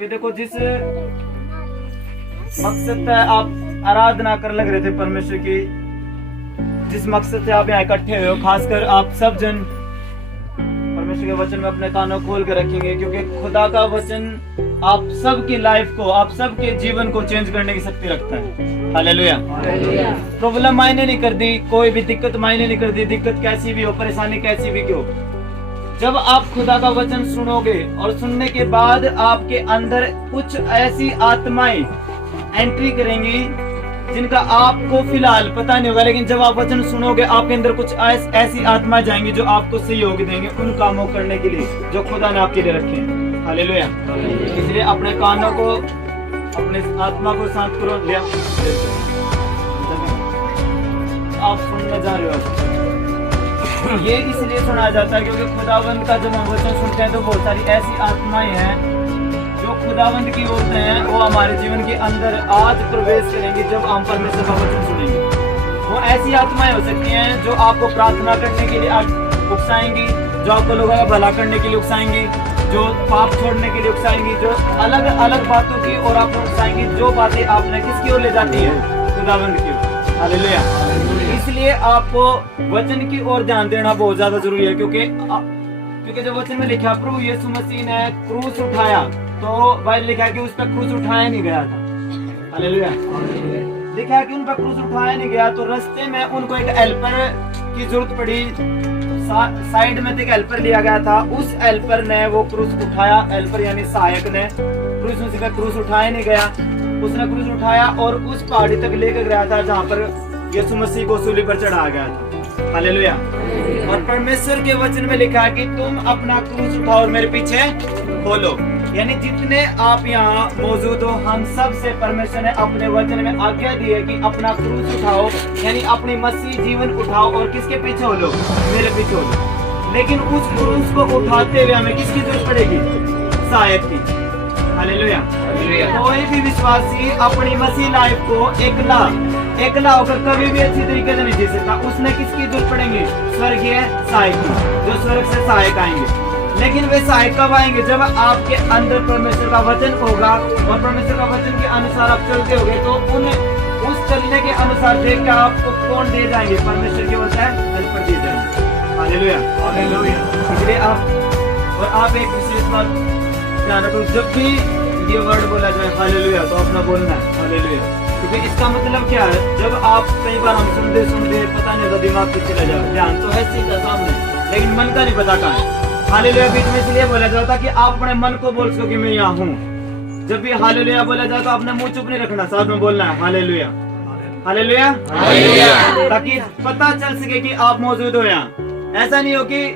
क्योंकि देखो जिस मकसद से आप आराधना कर लग रहे थे परमेश्वर की, जिस मकसद से आप यहाँ इकट्ठे हुए हो, खासकर आप सब जन परमेश्वर के वचन में अपने कानों खोल के रखेंगे, क्योंकि खुदा का वचन आप सबकी लाइफ को, आप सबके जीवन को चेंज करने की शक्ति रखता है। हालेलुया। प्रॉब्लम मायने नहीं करती, कोई भी दिक्कत मायने नहीं करती, दिक्कत कैसी भी हो, परेशानी कैसी भी क्यों, जब आप खुदा का वचन सुनोगे और सुनने के बाद आपके अंदर कुछ ऐसी आत्माएं एंट्री करेंगी जिनका आपको फिलहाल पता नहीं होगा, लेकिन जब आप वचन सुनोगे आपके अंदर कुछ ऐसी आत्माएं जाएंगी जो आपको सहयोग देंगे उन कामों करने के लिए जो खुदा ने आपके लिए रखे हैं। हालेलुया। इसलिए अपने कानों को, अपने आत्मा को शांत करो। लिया आप सुनने जा रहे हो, ये इसलिए सुनाया जाता है क्योंकि खुदावंद का जब हम वचन सुनते हैं तो बहुत सारी ऐसी आत्माएं हैं जो खुदावंद की ओर से हैं, वो हमारे जीवन के अंदर आज प्रवेश करेंगे जब हम परमेश्वर का वचन सुनेंगे। वो ऐसी आत्माएं हो सकती हैं जो आपको प्रार्थना करने के लिए उकसाएंगी, जो आपको लोगों का भला करने के लिए उकसाएंगी, जो पाप छोड़ने के लिए उकसाएंगी, जो अलग अलग बातों की ओर आपको उकसाएंगी, जो बातें आपने किसकी ओर ले जाती है, खुदावंद की ओर। हालेलुया। इसलिए आपको वचन की ओर ध्यान देना बहुत ज्यादा जरूरी है, क्योंकि जब वचन में लिखा प्रभु यीशु मसीह ने क्रूस उठाया, तो बाइबल लिखा है कि उस पर क्रूस उठाया नहीं गया था। हालेलुया। लिखा है कि उन पर क्रूस उठाया नहीं गया, तो रास्ते में उनको एक हेल्पर की जरूरत पड़ी, साइड में एक हेल्पर लिया गया था, उस हेल्पर ने वो क्रूस उठाया। हेल्पर यानी सहायक ने क्रूस उठाया नहीं गया, उसने क्रूस उठाया और उस पहाड़ी तक लेकर गया था जहाँ पर यीशु मसीह को सूली पर चढ़ाया गया था। हालेलुया। और परमेश्वर के वचन में लिखा है कि तुम अपना क्रूस उठाओ और मेरे पीछे खोलो। यानी जितने आप यहाँ मौजूद हो, हम सब से परमेश्वर ने अपने वचन में आज्ञा दी है कि अपना क्रूस उठाओ, यानी अपनी मसीह जीवन उठाओ और किसके पीछे हो लो, मेरे पीछे हो लो। लेकिन उस क्रूस को उठाते हुए हमें किसकी जरूरत पड़ेगी, सहायक की। हालेलुया। कोई भी विश्वासी अपनी मसीह लाइफ को एकला होकर कभी भी अच्छी तरीके से नहीं जी सकता, उसने किसकी जरूरत पड़ेगी, स्वर्गीय सहायक की, जो स्वर्ग से सहायक आएंगे। लेकिन वे सहायक कब आएंगे, जब आपके अंदर परमेश्वर का वचन होगा और परमेश्वर का वचन के अनुसार आप चलते होगे, तो उस चलने के अनुसार देख के आपको कौन दे जाएंगे, परमेश्वर की ओर से हेल्पर दिए जाएंगे। हालेलुया। इसलिए आप एक विशेष बात ध्यान रखो, जब भी ये वर्ड बोला जाए हालेलुया तो अपना बोलना है हालेलुया, क्योंकि इसका मतलब क्या है, जब आप कई बार हम सुनते पता नहीं होता, दिमाग पीछे चला जाए, ध्यान तो है सीधा सामने, लेकिन मन का नहीं पता कहाँ है। हालेलुया बीच में इसलिए बोला जाता कि आप अपने मन को बोल सको कि मैं यहाँ हूँ। जब भी हालेलुया बोला जाए तो अपने मुंह चुप नहीं रखना, साथ में बोलना है हालेलुया, हालेलुया, ताकि पता चल सके कि आप मौजूद हो यहाँ। ऐसा नहीं हो कि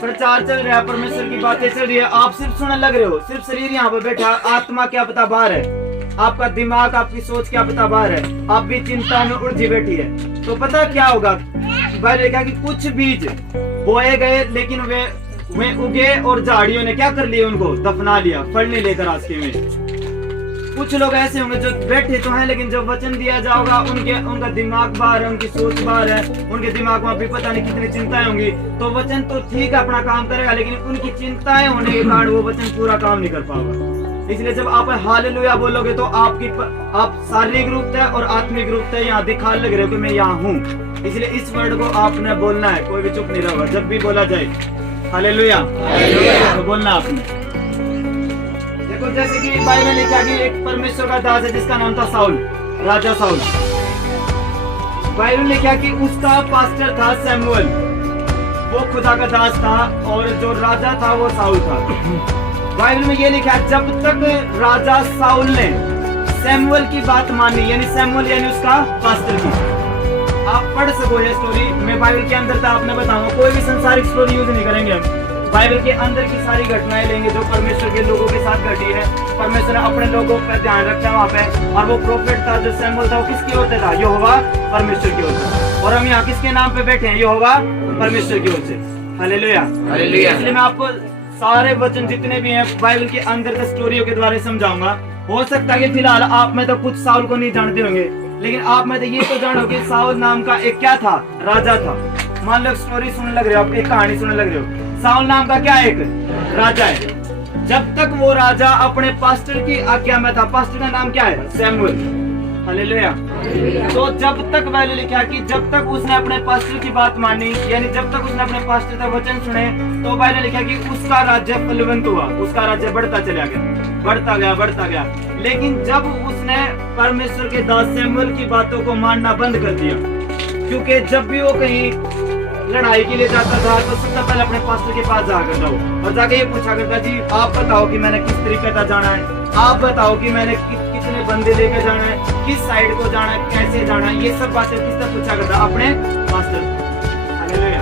प्रचार चल रहा है, परमेश्वर की बातें चल रही है, आप सिर्फ सुनने लग रहे हो, सिर्फ शरीर यहाँ पर बैठा, आत्मा क्या पता बाहर है, आपका दिमाग, आपकी सोच क्या पता बाहर है, आप भी चिंता में उलझी बैठी है। तो पता क्या होगा, बाइबल लिखा कि कुछ बीज बोए गए लेकिन वे उगे और झाड़ियों ने क्या कर लिया, उनको दफना लिया, फल नहीं लेकर रास्ते में। कुछ लोग ऐसे होंगे जो बैठे तो हैं, लेकिन जब वचन दिया जाएगा उनका दिमाग बाहर है, उनकी सोच बाहर है, उनके दिमाग में भी पता नहीं कितनी चिंताएं होंगी। तो वचन तो ठीक है अपना काम करेगा, लेकिन उनकी चिंताएं होने के कारण वो वचन पूरा काम नहीं कर पाएगा। इसलिए जब आप हालेलुया बोलोगे तो आप शारीरिक रूप से और आत्मिक रूप से यहाँ दिखा लग रहे हो कि मैं यहाँ हूँ। इसलिए इस वर्ड को आपने बोलना है, कोई भी चुप नहीं रहेगा। जब भी बोला जाए हालेलुया तो बोलना आपने। देखो जैसे कि बाइबल में लिखा कि एक परमेश्वर का दास है जिसका नाम था साउल, राजा साउल। बाइबल में लिखा कि उसका पास्टर था सैमुअल, वो खुदा का दास था, और जो राजा था वो साउल था। बाइबल में ये लिखा जब तक राजा साउल ने सैमुअल की बात मानी, यानी सैमुअल यानी उसका पास्टर की। आप पढ़ सको ये स्टोरी, मैं बाइबल के अंदर था आपने बताऊंगा, कोई भी संसारिक स्टोरी यूज नहीं करेंगे हम, बाइबल के अंदर की सारी घटनाएं लेंगे जो परमेश्वर के लोगों के साथ घटी है। परमेश्वर ने अपने लोगों पर ध्यान रखा है वहाँ पे, और वो प्रोफेट था जो सैमुअल था वो किसकी ओर से था, यहोवा परमेश्वर की ओर से। और हम यहाँ किसके नाम पे बैठे हैं, यहोवा परमेश्वर की ओर से। हालेलुया। इसलिए मैं आपको सारे वचन जितने भी हैं बाइबल के अंदर के स्टोरियों के द्वारा समझाऊंगा। हो सकता है कि फिलहाल आप में तो कुछ साउल को नहीं जानते होंगे, लेकिन आप में तो ये तो जानो कि साउल नाम का एक क्या था, राजा था। मान लो स्टोरी सुनने लग रहे हो आप, एक कहानी सुनने लग रहे हो, साउल नाम का क्या एक राजा है। जब तक वो राजा अपने पास्टर की आज्ञा में था, पास्टर का नाम क्या है? सैमुअल। हालेलुया। तो जब तक पहले लिखा कि जब तक उसने अपने पास्टर की बात मानी, यानी जब तक उसने अपने पास्टर का वचन सुने, तो पहले लिखा कि उसका राज्य फलवंत हुआ, उसका राज्य बढ़ता चला गया, बढ़ता गया, बढ़ता गया। लेकिन जब उसने परमेश्वर के दास सैमुअल की बातों को मानना बंद कर दिया, क्योंकि जब भी वो कहीं लड़ाई के लिए जाता था तो सबसे पहले अपने पास्टर के पास जाकर था और जाके ये पूछा करता, जी आप बताओ कि मैंने किस तरीके से जाना है, आप बताओ कि मैंने कितने बंदे लेकर जाना है, किस साइड को जाना है, कैसे जाना है, ये सब बातें किससे पूछा करता? अपने पास्टर। हालेलुया।